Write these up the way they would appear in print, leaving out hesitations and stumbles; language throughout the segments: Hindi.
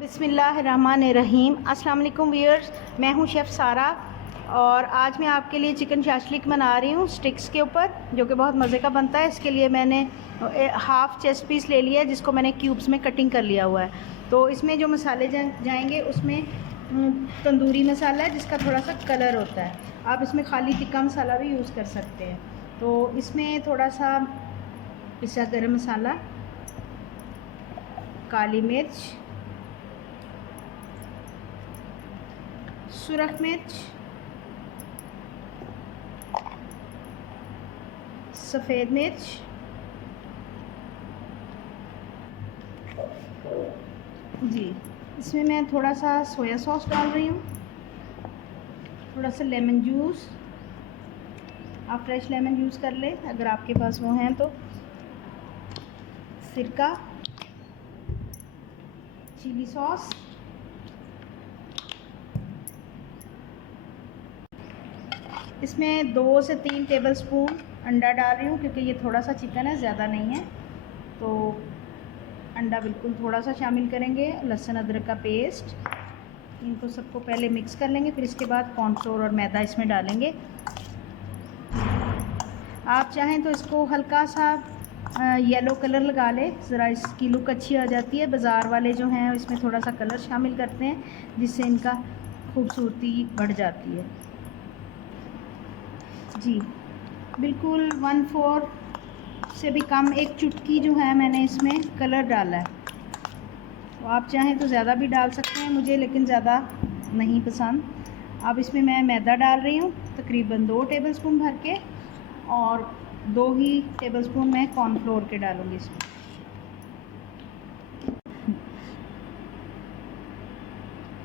बिस्मिल्लाहिर्रहमानिर्रहीम। अस्सलाम वालेकुम व्यूअर्स, मैं हूं शेफ़ सारा और आज मैं आपके लिए चिकन शाशलिक बना रही हूं स्टिक्स के ऊपर, जो कि बहुत मज़े का बनता है। इसके लिए मैंने हाफ़ चेस्ट पीस ले लिया है, जिसको मैंने क्यूब्स में कटिंग कर लिया हुआ है। तो इसमें जो मसाले जाएंगे उसमें तंदूरी मसाला है, जिसका थोड़ा सा कलर होता है। आप इसमें खाली टिक्का मसाला भी यूज़ कर सकते हैं। तो इसमें थोड़ा सा पिसा गरम मसाला, काली मिर्च, सुरख मिर्च, सफ़ेद मिर्च, जी इसमें मैं थोड़ा सा सोया सॉस डाल रही हूँ, थोड़ा सा लेमन जूस, आप फ्रेश लेमन यूज़ कर लें अगर आपके पास वो हैं तो, सिरका, चिली सॉस, इसमें 2 से 3 टेबलस्पून अंडा डाल रही हूँ, क्योंकि ये थोड़ा सा चिकन है, ज़्यादा नहीं है। तो अंडा बिल्कुल थोड़ा सा शामिल करेंगे। लहसुन अदरक का पेस्ट, इनको सबको पहले मिक्स कर लेंगे, फिर इसके बाद कॉर्नफ्लोर और मैदा इसमें डालेंगे। आप चाहें तो इसको हल्का सा येलो कलर लगा लें, ज़रा इसकी लुक अच्छी आ जाती है। बाज़ार वाले जो हैं इसमें थोड़ा सा कलर शामिल करते हैं, जिससे इनका खूबसूरती बढ़ जाती है। जी बिल्कुल 1/4 से भी कम, एक चुटकी जो है मैंने इसमें कलर डाला है। तो आप चाहें तो ज़्यादा भी डाल सकते हैं, मुझे लेकिन ज़्यादा नहीं पसंद। अब इसमें मैं मैदा डाल रही हूँ, तकरीबन 2 टेबलस्पून भर के, और 2 ही टेबलस्पून मैं कॉर्नफ्लोर के डालूँगी इसमें।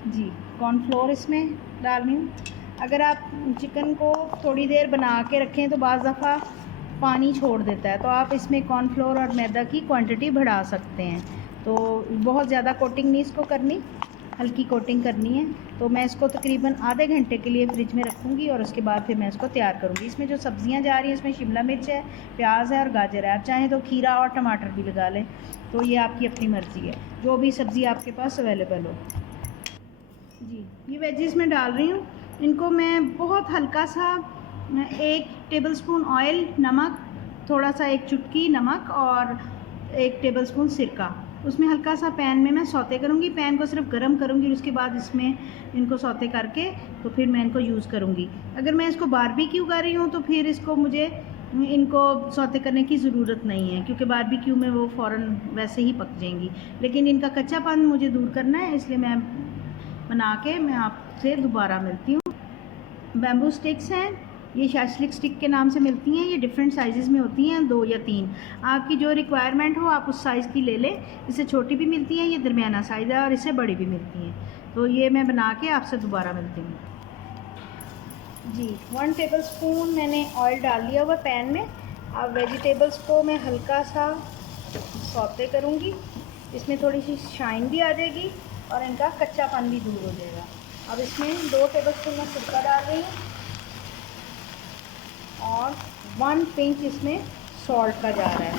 जी कॉर्नफ्लोर इसमें डाल रही हूँ। अगर आप चिकन को थोड़ी देर बना के रखें तो बाज़ दफ़ा पानी छोड़ देता है, तो आप इसमें कॉर्नफ्लोर और मैदा की क्वांटिटी बढ़ा सकते हैं। तो बहुत ज़्यादा कोटिंग नहीं इसको करनी, हल्की कोटिंग करनी है। तो मैं इसको तकरीबन आधे घंटे के लिए फ्रिज में रखूँगी और उसके बाद फिर मैं इसको तैयार करूँगी। इसमें जो सब्ज़ियाँ जा रही हैं, इसमें शिमला मिर्च है, प्याज है और गाजर है। आप चाहें तो खीरा और टमाटर भी लगा लें, तो ये आपकी अपनी मर्ज़ी है, जो भी सब्ज़ी आपके पास अवेलेबल हो। जी ये वेजिस में डाल रही हूँ। इनको मैं बहुत हल्का सा 1 टेबलस्पून ऑयल, नमक, थोड़ा सा 1 चुटकी नमक और 1 टेबलस्पून सिरका, उसमें हल्का सा पैन में मैं सौते करूँगी। पैन को सिर्फ गरम करूँगी, उसके बाद इसमें इनको सौते करके तो फिर मैं इनको यूज़ करूँगी। अगर मैं इसको बारबेक्यू कर रही हूँ तो फिर इसको मुझे इनको सौते करने की ज़रूरत नहीं है, क्योंकि बारबेक्यू में वो फ़ौरन वैसे ही पक जाएंगी। लेकिन इनका कच्चापन मुझे दूर करना है, इसलिए मैं बना के मैं आपसे दोबारा मिलती हूँ। बैम्बू स्टिक्स हैं, ये शाशलिक स्टिक के नाम से मिलती हैं। ये डिफरेंट साइज़ में होती हैं, 2 या 3, आपकी जो रिक्वायरमेंट हो आप उस साइज़ की ले लें। इससे छोटी भी मिलती हैं, ये दरमियाना साइज़ है, और इससे बड़ी भी मिलती हैं। तो ये मैं बना के आपसे दोबारा मिलती हूँ। जी 1 टेबलस्पून मैंने ऑयल डाल लिया हुआ पैन में। अब वेजिटेबल्स को मैं हल्का सा सौते करूँगी, इसमें थोड़ी सी शाइन भी आ जाएगी और इनका कच्चापन भी दूर हो जाएगा। अब इसमें 2 टेबलस्पून मैं सिरका डाल रही हूँ और 1 पिंच इसमें सॉल्ट का जा रहा है।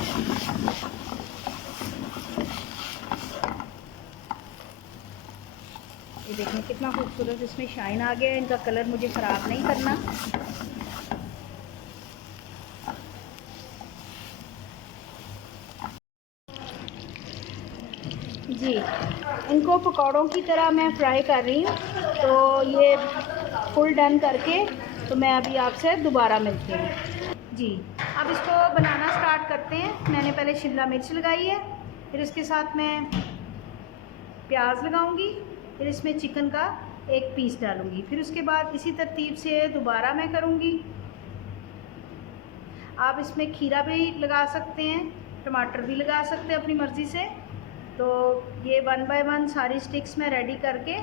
ये देखें कितना खूबसूरत इसमें शाइन आ गया है। इनका कलर मुझे ख़राब नहीं करना। जी इनको पकौड़ों की तरह मैं फ्राई कर रही हूँ। तो ये फुल डन करके तो मैं अभी आपसे दोबारा मिलती हूँ। जी अब इसको बनाना स्टार्ट करते हैं। मैंने पहले शिमला मिर्च लगाई है, फिर इसके साथ मैं प्याज लगाऊंगी, फिर इसमें चिकन का 1 पीस डालूंगी, फिर उसके बाद इसी तरतीब से दोबारा मैं करूँगी। आप इसमें खीरा भी लगा सकते हैं, टमाटर भी लगा सकते हैं अपनी मर्ज़ी से। तो ये 1 बाय 1 सारी स्टिक्स मैं रेडी करके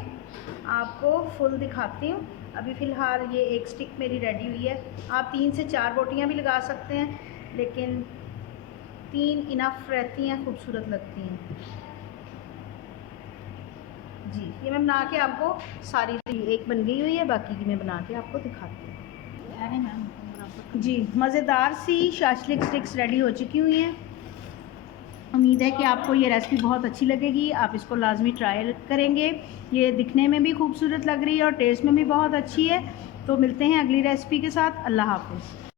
आपको फुल दिखाती हूँ। अभी फ़िलहाल ये 1 स्टिक मेरी रेडी हुई है। आप 3 से 4 बोटियाँ भी लगा सकते हैं, लेकिन 3 इनफ रहती हैं, खूबसूरत लगती हैं। जी ये मैं बना के आपको सारी, एक बन गई हुई है, बाकी की मैं बना के आपको दिखाती हूँ। जी मज़ेदार सी शाशलिक स्टिक्स रेडी हो चुकी हुई हैं। उम्मीद है कि आपको ये रेसिपी बहुत अच्छी लगेगी, आप इसको लाजमी ट्राई करेंगे। ये दिखने में भी खूबसूरत लग रही है और टेस्ट में भी बहुत अच्छी है। तो मिलते हैं अगली रेसिपी के साथ। अल्लाह हाफ़िज़।